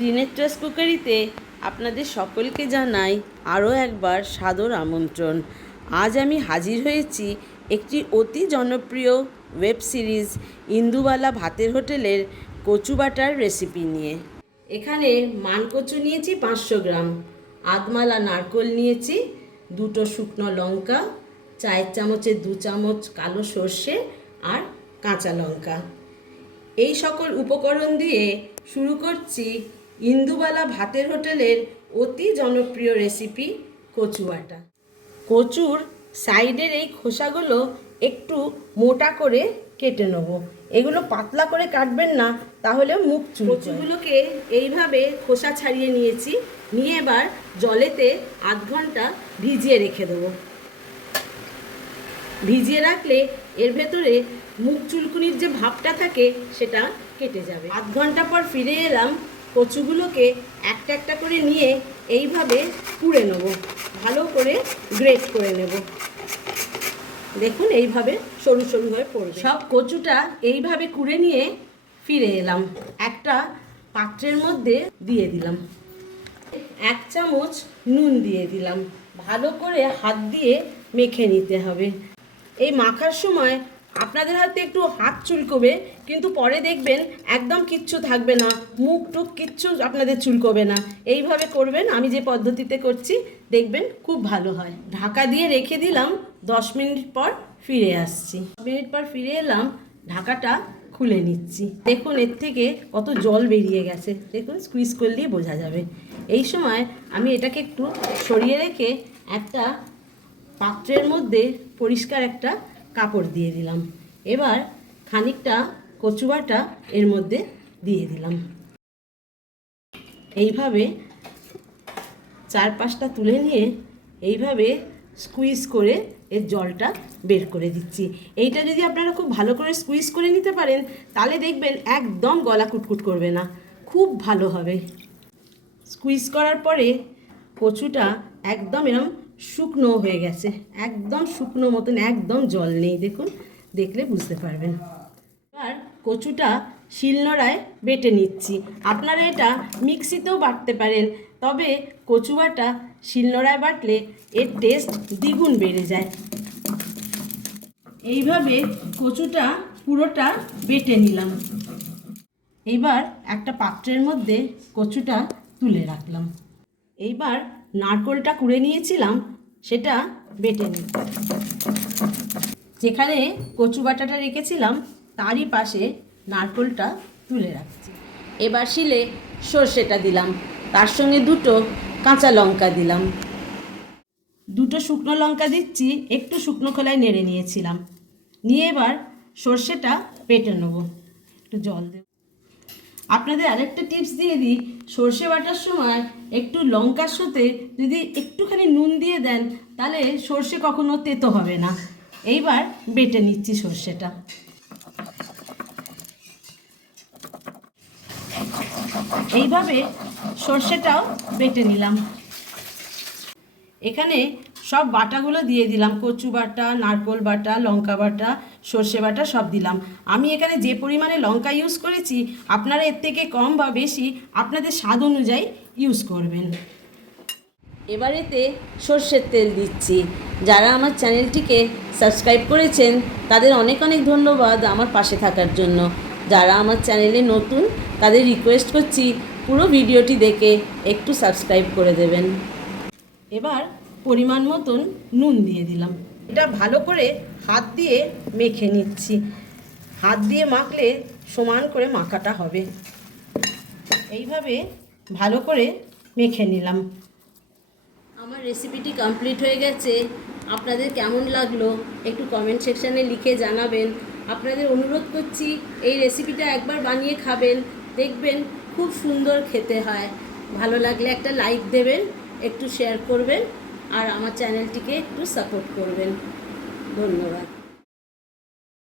Teenage কুকারিতে আপনাদের সকলকে জানাই আরও একবার সাদর আমন্ত্রণ। আজ আমি হাজির হয়েছি একটি অতি জনপ্রিয় ওয়েব সিরিজ ইন্দুবালা ভাতের হোটেলের কচু বাটার রেসিপি নিয়ে। এখানে মানকচু নিয়েছি 500 গ্রাম, আধমালা নারকোল নিয়েছি, 2টো শুকনো লঙ্কা, চায়ের চামচের 2 চামচ কালো সর্ষে আর কাঁচা লঙ্কা। এই সকল উপকরণ দিয়ে শুরু করছি ইন্দুবালা ভাতের হোটেলের অতি জনপ্রিয় রেসিপি কচু বাটা। কচুর সাইডের এই খোসাগুলো একটু মোটা করে কেটে নেব। এগুলো পাতলা করে কাটবেন না, তাহলে মুখ চুলকায়। কচুগুলোকে এইভাবে খোসা ছাড়িয়ে নিয়েছি, নিয়ে এবার জলেতে আধ ঘন্টা ভিজিয়ে রেখে দেবো। ভিজিয়ে রাখলে এর ভেতরে মুখ চুলকুনির যে ভাবটা থাকে সেটা কেটে যাবে। আধ ঘন্টা পর ফিরে এলাম। কচুগুলোকে একটা একটা করে নিয়ে এইভাবে কুড়ে নেব, ভালো করে গ্রেট করে নেব। দেখুন এইভাবে সরু সরু হয়ে পড়বে। সব কচুটা এইভাবে কুড়ে নিয়ে ফিরে এলাম। একটা পাত্রের মধ্যে দিয়ে দিলাম, 1 চামচ নুন দিয়ে দিলাম। ভালো করে হাত দিয়ে মেখে নিতে হবে। এই মাখার সময় আপনাদের হাতে একটু হাত চুলকোবে, কিন্তু পরে দেখবেন একদম কিচ্ছু থাকবে না, মুখ টুক কিচ্ছু আপনাদের চুলকোবে না। এইভাবে করবেন, আমি যে পদ্ধতিতে করছি, দেখবেন খুব ভালো হয়। ঢাকা দিয়ে রেখে দিলাম। 10 মিনিট পর ফিরে আসছি। 10 মিনিট পর ফিরে এলাম, ঢাকাটা খুলে নিচ্ছি। দেখুন এর থেকে কত জল বেরিয়ে গেছে, দেখুন স্কুইজ করলেই বোঝা যাবে। এই সময় আমি এটাকে একটু সরিয়ে রেখে একটা পাত্রের মধ্যে পরিষ্কার একটা কাপড় দিয়ে দিলাম। এবার খানিকটা কচু বাটা এর মধ্যে দিয়ে দিলাম। এইভাবে 4-5টা তুলে নিয়ে এইভাবে স্কুইজ করে এর জলটা বের করে দিচ্ছি। এইটা যদি আপনারা খুব ভালো করে স্কুইজ করে নিতে পারেন, তাহলে দেখবেন একদম গলা কুটকুট করবে না, খুব ভালো হবে। স্কুইজ করার পরে কচুটা একদম এরকম শুকনো হয়ে গেছে, একদম শুকনো মতন, একদম জল নেই। দেখুন, দেখলে বুঝতে পারবেন। এবার কচুটা শিলনোড়ায় বেটে নিচ্ছি। আপনারা এটা মিক্সিতেও বাটতে পারেন, তবে কচু বাটা শিলনোড়ায় বাটলে এর টেস্ট দ্বিগুণ বেড়ে যায়। এইভাবে কচুটা পুরোটা বেটে নিলাম। এইবার একটা পাত্রের মধ্যে কচুটা তুলে রাখলাম। এইবার নারকোলটা কুড়ে নিয়েছিলাম, সেটা বেটে নিই। যেখানে কচু বাটাটা রেখেছিলাম তারই পাশে নারকোলটা তুলে রাখছি। এবার শিলে সর্ষেটা দিলাম, তার সঙ্গে 2টো কাঁচা লঙ্কা দিলাম। 2টো শুকনো লঙ্কা দিচ্ছি, একটু শুকনো খোলায় নেড়ে নিয়েছিলাম। নিয়ে এবার সর্ষেটা বেটে নেব। একটু জল দেব। আপনাদের আরেকটা টিপস দিয়ে দিই, সর্ষে বাটার সময় একটু লঙ্কার সাথে যদি একটুখানি নুন দিয়ে দেন, তাহলে সর্ষে কখনো তেতো হবে না। এইবার বেটে নিচ্ছি সর্ষেটা। এইভাবে সর্ষেটাও বেটে নিলাম। এখানে সব বাটাগুলো দিয়ে দিলাম, কচু বাটা, নারকোল বাটা, লঙ্কা বাটা, সর্ষে বাটা সব দিলাম। আমি এখানে যে পরিমাণে লঙ্কা ইউজ করেছি, আপনারা এর থেকে কম বা বেশি আপনাদের স্বাদ অনুযায়ী ইউজ করবেন। এবার এতে সর্ষের তেল দিচ্ছি। যারা আমার চ্যানেলটিকে সাবস্ক্রাইব করেছেন তাদের অনেক অনেক ধন্যবাদ আমার পাশে থাকার জন্য। যারা আমার চ্যানেলে নতুন, তাদের রিকোয়েস্ট করছি পুরো ভিডিওটি দেখে একটু সাবস্ক্রাইব করে দেবেন। এবার পরিমাণ মতন নুন দিয়ে দিলাম। এটা ভালো করে হাত দিয়ে মেখে নিচ্ছি। হাত দিয়ে মাখলে সমান করে মাখাটা হবে। এইভাবে ভালো করে মেখে নিলাম। আমার রেসিপিটি কমপ্লিট হয়ে গেছে। আপনাদের কেমন লাগলো একটু কমেন্ট সেকশানে লিখে জানাবেন। আপনাদের অনুরোধ করছি এই রেসিপিটা একবার বানিয়ে খাবেন, দেখবেন খুব সুন্দর খেতে হয়। ভালো লাগলে একটা লাইক দেবেন, একটু শেয়ার করবেন, আর আমার চ্যানেলটিকে একটু সাপোর্ট করবেন। ধন্যবাদ।